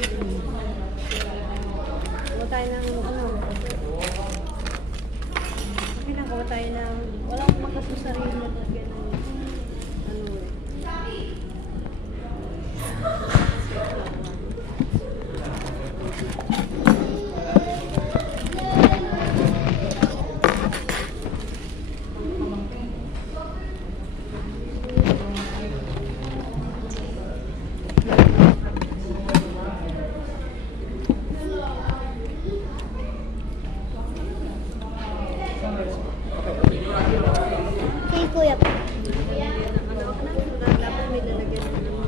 Kuha tayo ng ano. Okay lang, kuha tayo ng walang makasusarili na lagyan ng ano eh. Kay Kuya po. Ano ako na, dapat may lalagyan ng